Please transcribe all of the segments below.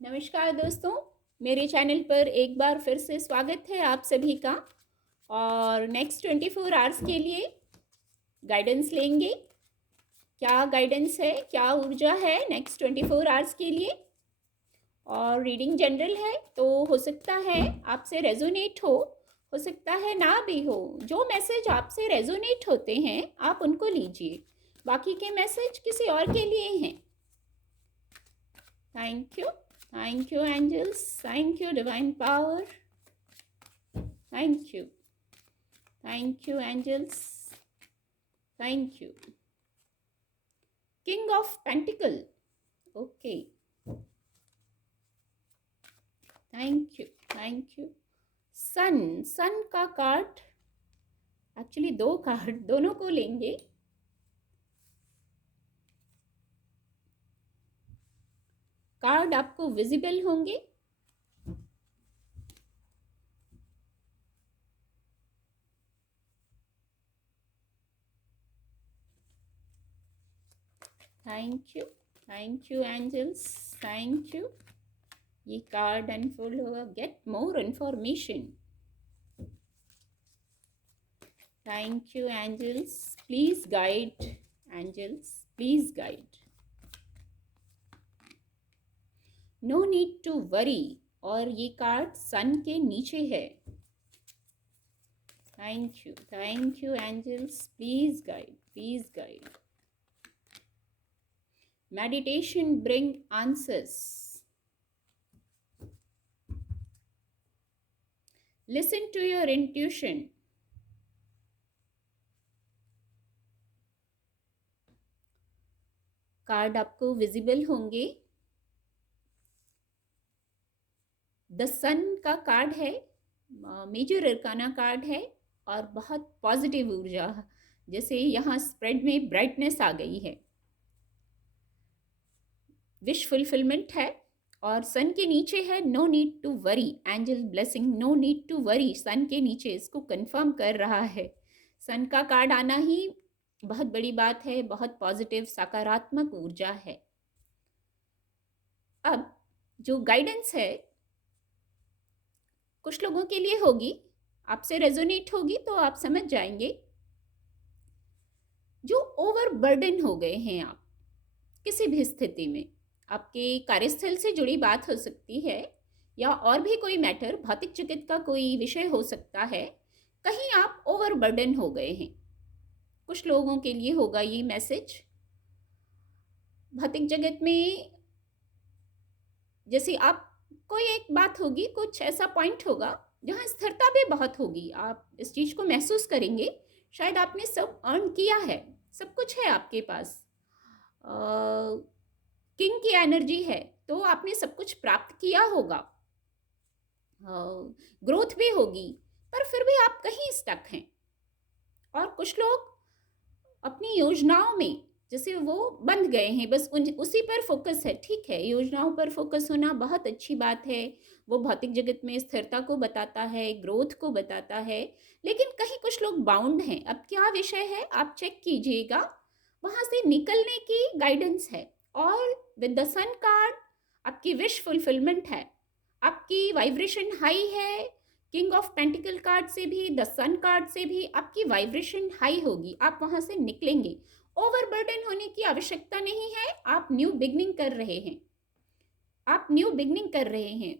नमस्कार दोस्तों, मेरे चैनल पर एक बार फिर से स्वागत है आप सभी का। और नेक्स्ट 24 आवर्स के लिए गाइडेंस लेंगे। क्या गाइडेंस है, क्या ऊर्जा है नेक्स्ट 24 आवर्स के लिए। और रीडिंग जनरल है तो हो सकता है आपसे रेजोनेट हो सकता है ना भी हो। जो मैसेज आपसे रेजोनेट होते हैं आप उनको लीजिए, बाकी के मैसेज किसी और के लिए हैं। Thank you angels, thank you divine power, thank you angels, thank you. King of pentacles, okay, thank you. Sun का कार्ड, एक्चुअली दो कार्ड, दोनों को लेंगे। कार्ड आपको विजिबल होंगे। Thank you angels, thank you. ये कार्ड अनफोल्ड होगा, get more information. Thank you angels, please guide, angels please guide. No need to worry, और ये कार्ड सन के नीचे है। Thank you angels, please guide, please guide. Meditation bring answers. Listen to your intuition. Card आपको visible होंगे। The sun का card है, major arcana card है, और बहुत पॉजिटिव ऊर्जा, जैसे यहाँ स्प्रेड में ब्राइटनेस आ गई है, विश फुलफिलमेंट है। और सन के नीचे है no need to worry, angel blessing, no need to worry sun के नीचे इसको कंफर्म कर रहा है। सन का कार्ड आना ही बहुत बड़ी बात है, बहुत पॉजिटिव सकारात्मक ऊर्जा है। अब जो गाइडेंस है कुछ लोगों के लिए होगी, आपसे रेजोनेट होगी तो आप समझ जाएंगे। जो ओवर बर्डन हो गए हैं आप किसी भी स्थिति में, आपके कार्यस्थल से जुड़ी बात हो सकती है या और भी कोई मैटर, भौतिक जगत का कोई विषय हो सकता है, कहीं आप ओवर बर्डन हो गए हैं। कुछ लोगों के लिए होगा ये मैसेज। भौतिक जगत में जैसे आप कोई एक बात होगी, कुछ ऐसा पॉइंट होगा जहाँ स्थिरता भी बहुत होगी, आप इस चीज को महसूस करेंगे। शायद आपने सब अर्न किया है, सब कुछ है आपके पास, किंग की एनर्जी है, तो आपने सब कुछ प्राप्त किया होगा, ग्रोथ भी होगी, पर फिर भी आप कहीं स्टक हैं। और कुछ लोग अपनी योजनाओं में जैसे वो बंध गए हैं, बस उसी पर फोकस है। ठीक है, योजनाओं पर फोकस होना बहुत अच्छी बात है, वो भौतिक जगत में स्थिरता को बताता है, ग्रोथ को बताता है, लेकिन कहीं कुछ लोग बाउंड हैं। अब क्या विषय है आप चेक कीजिएगा, वहां से निकलने की गाइडेंस है। और विद द सन कार्ड आपकी विश फुलफिलमेंट है, आपकी वाइब्रेशन हाई है। किंग ऑफ पेंटिकल कार्ड से भी, द सन कार्ड से भी आपकी वाइब्रेशन हाई होगी, आप वहां से निकलेंगे। ओवरबर्डन होने की आवश्यकता नहीं है, आप न्यू बिगनिंग कर रहे हैं, आप न्यू बिगनिंग कर रहे हैं।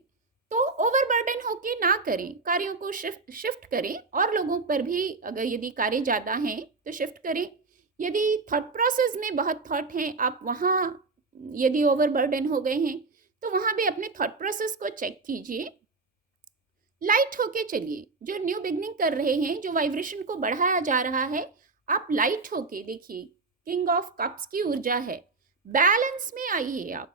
तो ओवरबर्डन होके ना करें, कार्यों को शिफ्ट करें, और लोगों पर भी अगर यदि कार्य ज़्यादा हैं तो शिफ्ट करें। यदि थॉट प्रोसेस में बहुत थॉट हैं, आप वहाँ यदि ओवरबर्डन हो गए हैं तो वहाँ भी अपने थॉट प्रोसेस को चेक कीजिए। लाइट होके चलिए, जो न्यू बिगनिंग कर रहे हैं, जो वाइब्रेशन को बढ़ाया जा रहा है, आप लाइट होके देखिए। किंग ऑफ कप्स की ऊर्जा है, बैलेंस में आइए आप,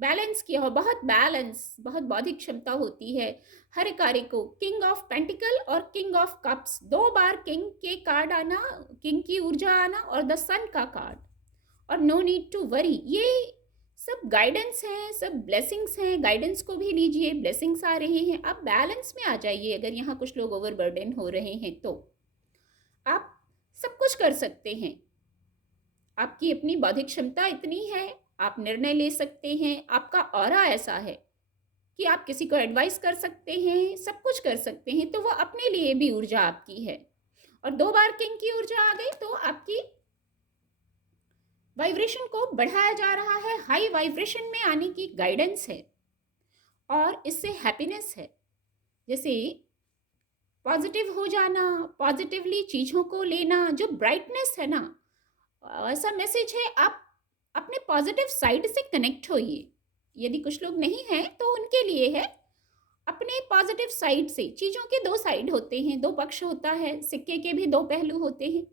बैलेंस किया हो, बहुत बैलेंस, बहुत बौद्धिक क्षमता होती है हर कार्य को। किंग ऑफ पेंटिकल और किंग ऑफ कप्स, दो बार किंग के कार्ड आना, किंग की ऊर्जा आना, और द सन का कार्ड, और नो नीड टू वरी, ये सब गाइडेंस है, सब ब्लेसिंग्स हैं। गाइडेंस को भी लीजिए, ब्लेसिंग्स आ रहे हैं, आप बैलेंस में आ जाइए। अगर यहाँ कुछ लोग ओवरबर्डन हो रहे हैं तो आप सब कुछ कर सकते हैं, आपकी अपनी बौद्धिक क्षमता इतनी है, आप निर्णय ले सकते हैं, आपका ऑरा ऐसा है कि आप किसी को एडवाइस कर सकते हैं, सब कुछ कर सकते हैं, तो वो अपने लिए भी ऊर्जा आपकी है। और 2 बार किंग की ऊर्जा आ गई तो आपकी वाइब्रेशन को बढ़ाया जा रहा है, हाई वाइब्रेशन में आने की गाइडेंस है और इससे हैप्पीनेस है। जैसे पॉजिटिव हो जाना, पॉजिटिवली चीज़ों को लेना, जो ब्राइटनेस है ना, ऐसा मैसेज है आप अपने पॉजिटिव साइड से कनेक्ट होइए। यदि कुछ लोग नहीं हैं तो उनके लिए है अपने पॉजिटिव साइड से। चीज़ों के 2 साइड होते हैं, 2 पक्ष होता है, सिक्के के भी 2 पहलू होते हैं।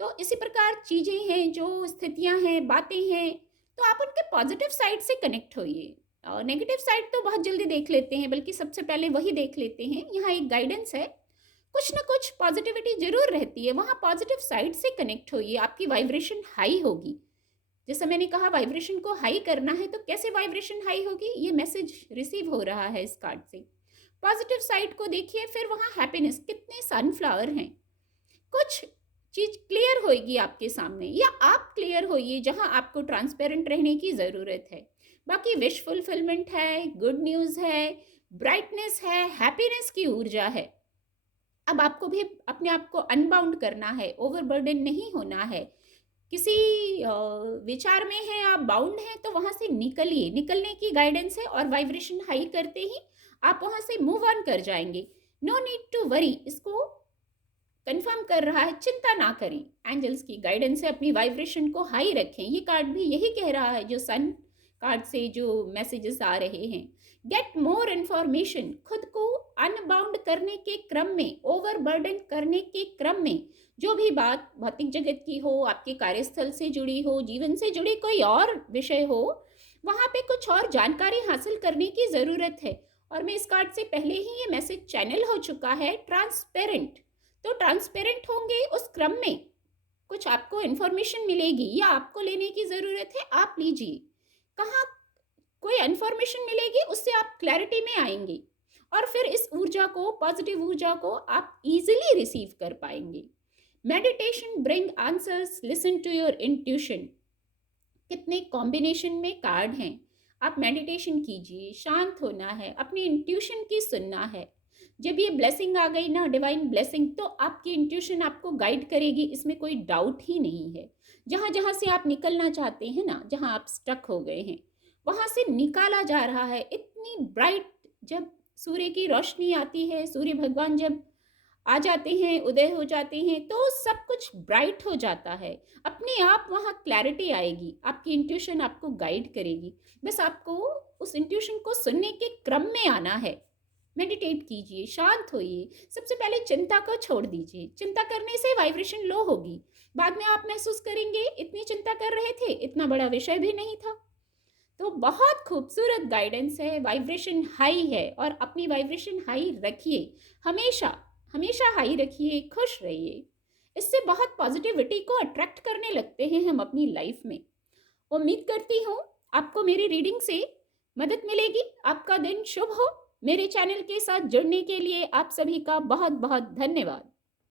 तो इसी प्रकार चीज़ें हैं, जो स्थितियां हैं, बातें हैं, तो आप उनके पॉजिटिव साइड से कनेक्ट होइए। और नेगेटिव साइड तो बहुत जल्दी देख लेते हैं, बल्कि सबसे पहले वही देख लेते हैं। यहाँ एक गाइडेंस है, कुछ ना कुछ पॉजिटिविटी जरूर रहती है, वहाँ पॉजिटिव साइड से कनेक्ट होइए, आपकी वाइब्रेशन हाई होगी। जैसे मैंने कहा वाइब्रेशन को हाई करना है, तो कैसे वाइब्रेशन हाई होगी, ये मैसेज रिसीव हो रहा है इस कार्ड से। पॉजिटिव साइड को देखिए, फिर वहाँ हैप्पीनेस, कितने सनफ्लावर हैं, कुछ चीज क्लियर होएगी आपके सामने, या आप क्लियर होइए जहां आपको ट्रांसपेरेंट रहने की ज़रूरत है। बाकी विश फुलफिलमेंट है, गुड न्यूज़ है, ब्राइटनेस है, हैप्पीनेस की ऊर्जा है। अब आपको भी अपने आप को अनबाउंड करना है, ओवरबर्डन नहीं होना है। किसी विचार में है, आप बाउंड हैं, तो वहां से निकलिए, निकलने की गाइडेंस है। और वाइब्रेशन हाई करते ही आप वहां से मूव ऑन कर जाएंगे। नो नीड टू वरी, इसको कंफर्म कर रहा है, चिंता ना करें। एंजल्स की गाइडेंस है, अपनी वाइब्रेशन को हाई रखें। ये कार्ड भी यही कह रहा है, जो सन कार्ड से जो मैसेजेस आ रहे हैं। गेट मोर इन्फॉर्मेशन, खुद को अनबाउंड करने के क्रम में, ओवरबर्डन करने के क्रम में, जो भी बात भौतिक जगत की हो, आपके कार्यस्थल से जुड़ी हो, जीवन से जुड़ी कोई और विषय हो, वहां पे कुछ और जानकारी हासिल करने की जरूरत है। और मैं इस कार्ड से पहले ही ये मैसेज चैनल हो चुका है, ट्रांसपेरेंट। तो ट्रांसपेरेंट होंगे, उस क्रम में कुछ आपको इन्फॉर्मेशन मिलेगी या आपको लेने की ज़रूरत है, आप लीजिए। कहाँ कोई इन्फॉर्मेशन मिलेगी, उससे आप क्लैरिटी में आएंगे और फिर इस ऊर्जा को, पॉजिटिव ऊर्जा को आप इजीली रिसीव कर पाएंगे। Meditation bring answers, listen to your intuition. कितने कॉम्बिनेशन में कार्ड हैं। आप मेडिटेशन कीजिए, शांत होना है, अपनी इंट्यूशन की सुनना है। जब ये ब्लेसिंग आ गई ना, डिवाइन ब्लेसिंग, तो आपकी इंट्यूशन आपको गाइड करेगी, इसमें कोई डाउट ही नहीं है। जहाँ जहाँ से आप निकलना चाहते हैं ना, जहाँ आप स्टक हो गए हैं, वहाँ से निकाला जा रहा है। इतनी ब्राइट, जब सूर्य की रोशनी आती है, सूर्य भगवान जब आ जाते हैं, उदय हो जाते हैं, तो सब कुछ ब्राइट हो जाता है। अपने आप वहाँ क्लैरिटी आएगी, आपकी इंट्यूशन आपको गाइड करेगी। बस आपको उस इंट्यूशन को सुनने के क्रम में आना है। मेडिटेट कीजिए, शांत होइए। सबसे पहले चिंता को छोड़ दीजिए। चिंता करने से वाइब्रेशन लो होगी, बाद में आप महसूस करेंगे इतनी चिंता कर रहे थे, इतना बड़ा विषय भी नहीं था। तो बहुत खूबसूरत गाइडेंस है, वाइब्रेशन हाई है, और अपनी वाइब्रेशन हाई रखिए, हमेशा हमेशा हाई रखिए, खुश रहिए। इससे बहुत पॉजिटिविटी को अट्रैक्ट करने लगते हैं हम अपनी लाइफ में। उम्मीद करती हूँ आपको मेरी रीडिंग से मदद मिलेगी। आपका दिन शुभ हो। मेरे चैनल के साथ जुड़ने के लिए आप सभी का बहुत बहुत धन्यवाद।